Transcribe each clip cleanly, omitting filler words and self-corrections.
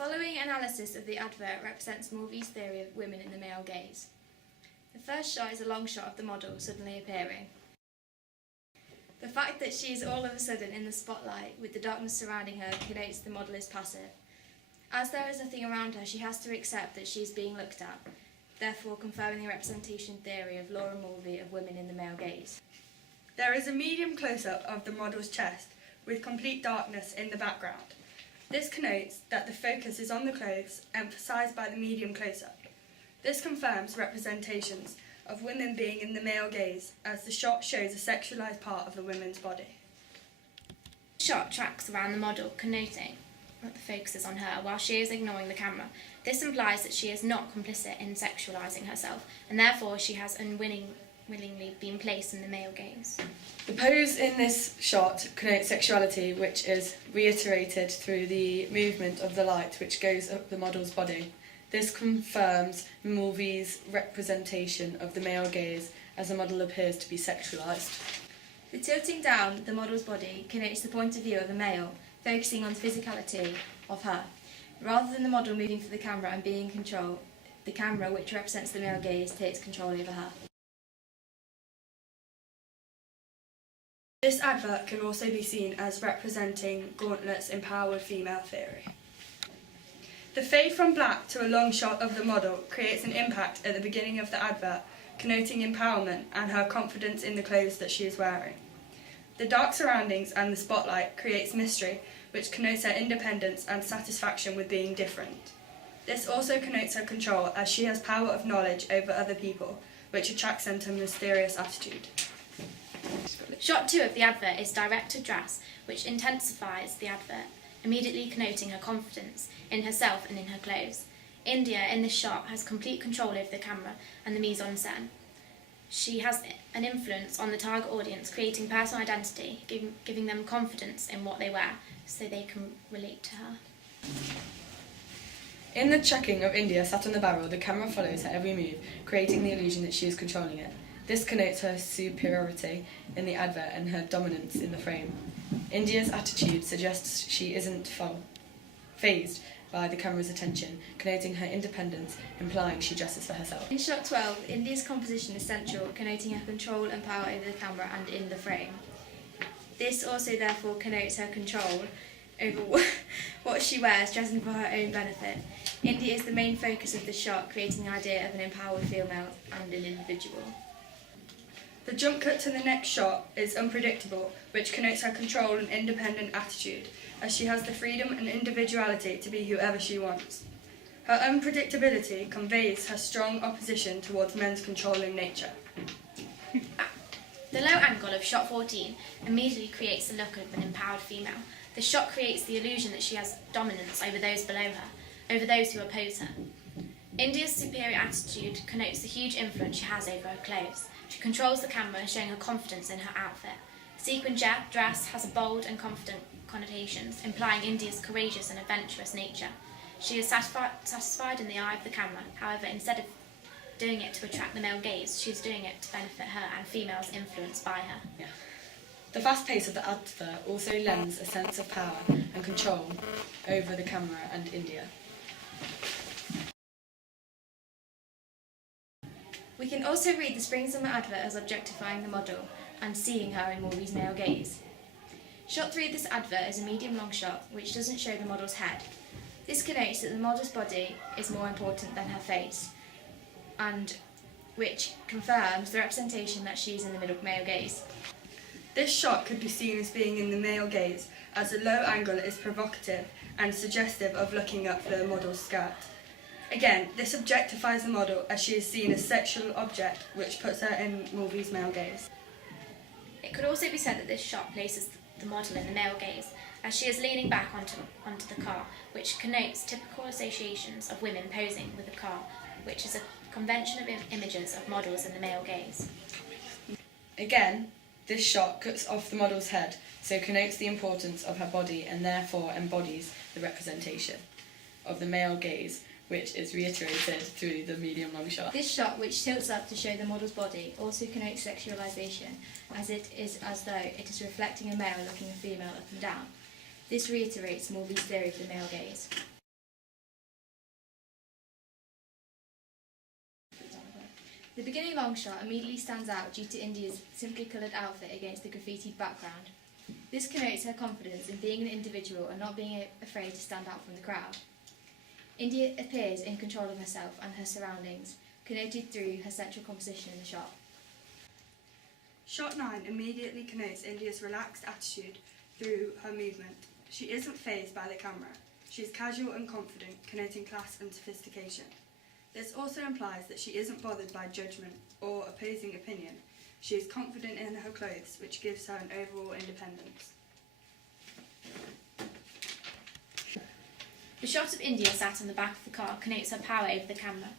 following analysis of the advert represents Mulvey's theory of women in the male gaze. The first shot is a long shot of the model suddenly appearing. The fact that she is all of a sudden in the spotlight with the darkness surrounding her connotes the model is passive. As there is nothing around her, she has to accept that she is being looked at, therefore confirming the representation theory of Laura Mulvey of women in the male gaze. There is a medium close-up of the model's chest with complete darkness in the background. This connotes that the focus is on the clothes, emphasised by the medium close-up. This confirms representations of women being in the male gaze, as the shot shows a sexualised part of the woman's body. The shot tracks around the model, connoting that the focus is on her while she is ignoring the camera. This implies that she is not complicit in sexualising herself, and therefore she has unwillingly been placed in the male gaze. The pose in this shot connotes sexuality, which is reiterated through the movement of the light which goes up the model's body. This confirms Mulvey's representation of the male gaze, as the model appears to be sexualised. The tilting down the model's body connotes the point of view of the male, focusing on the physicality of her. Rather than the model moving for the camera and being in control, the camera, which represents the male gaze, takes control over her. This advert can also be seen as representing Gauntlet's empowered female theory. The fade from black to a long shot of the model creates an impact at the beginning of the advert, connoting empowerment and her confidence in the clothes that she is wearing. The dark surroundings and the spotlight creates mystery, which connotes her independence and satisfaction with being different. This also connotes her control, as she has power of knowledge over other people, which attracts them to a mysterious attitude. Shot 2 of the advert is direct to dress, which intensifies the advert, immediately connoting her confidence in herself and in her clothes. India, in this shot, has complete control over the camera and the mise-en-scène. She has an influence on the target audience, creating personal identity, giving them confidence in what they wear, so they can relate to her. In the checking of India sat on the barrel, the camera follows her every move, creating the illusion that she is controlling it. This connotes her superiority in the advert and her dominance in the frame. India's attitude suggests she isn't fazed by the camera's attention, connoting her independence, implying she dresses for herself. In shot 12, India's composition is central, connoting her control and power over the camera and in the frame. This also therefore connotes her control over what she wears, dressing for her own benefit. India is the main focus of the shot, creating the idea of an empowered female and an individual. The jump cut to the next shot is unpredictable, which connotes her control and independent attitude, as she has the freedom and individuality to be whoever she wants. Her unpredictability conveys her strong opposition towards men's controlling nature. The low angle of shot 14 immediately creates the look of an empowered female. The shot creates the illusion that she has dominance over those below her, over those who oppose her. India's superior attitude connotes the huge influence she has over her clothes. She controls the camera, showing her confidence in her outfit. The sequin dress has a bold and confident connotations, implying India's courageous and adventurous nature. She is satisfied in the eye of the camera. However, instead of doing it to attract the male gaze, she is doing it to benefit her and females influenced by her. Yeah. The fast pace of the advert also lends a sense of power and control over the camera and India. We can also read the spring-summer advert as objectifying the model and seeing her in Mulvey's male gaze. Shot 3 of this advert is a medium-long shot which doesn't show the model's head. This connotes that the model's body is more important than her face, and which confirms the representation that she is in the middle male gaze. This shot could be seen as being in the male gaze, as the low angle is provocative and suggestive of looking up the model's skirt. Again, this objectifies the model, as she is seen as a sexual object, which puts her in Mulvey's male gaze. It could also be said that this shot places the model in the male gaze, as she is leaning back onto the car, which connotes typical associations of women posing with a car, which is a convention of images of models in the male gaze. Again, this shot cuts off the model's head, so connotes the importance of her body and therefore embodies the representation of the male gaze, which is reiterated through the medium-long shot. This shot, which tilts up to show the model's body, also connotes sexualisation, as it is as though it is reflecting a male looking a female up and down. This reiterates Mulvey's theory of the male gaze. The beginning long shot immediately stands out due to India's simply coloured outfit against the graffitied background. This connotes her confidence in being an individual and not being afraid to stand out from the crowd. India appears in control of herself and her surroundings, connoted through her central composition in the shot. Shot 9 immediately connotes India's relaxed attitude through her movement. She isn't fazed by the camera. She is casual and confident, connoting class and sophistication. This also implies that she isn't bothered by judgment or opposing opinion. She is confident in her clothes, which gives her an overall independence. The shot of India sat on the back of the car connotes her power over the camera.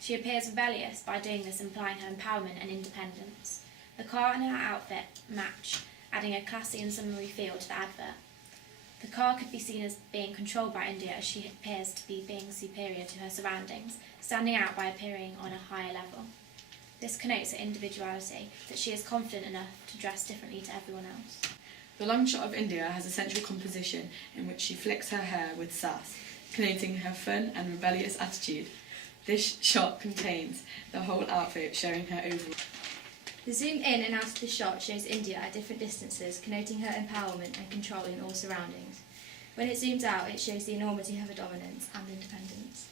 She appears rebellious, by doing this implying her empowerment and independence. The car and her outfit match, adding a classy and summery feel to the advert. The car could be seen as being controlled by India, as she appears to be being superior to her surroundings, standing out by appearing on a higher level. This connotes her individuality, that she is confident enough to dress differently to everyone else. The long shot of India has a central composition in which she flicks her hair with sass, connoting her fun and rebellious attitude. This shot contains the whole outfit, showing her overall. The zoom in and out of the shot shows India at different distances, connoting her empowerment and control in all surroundings. When it zooms out, it shows the enormity of her dominance and independence.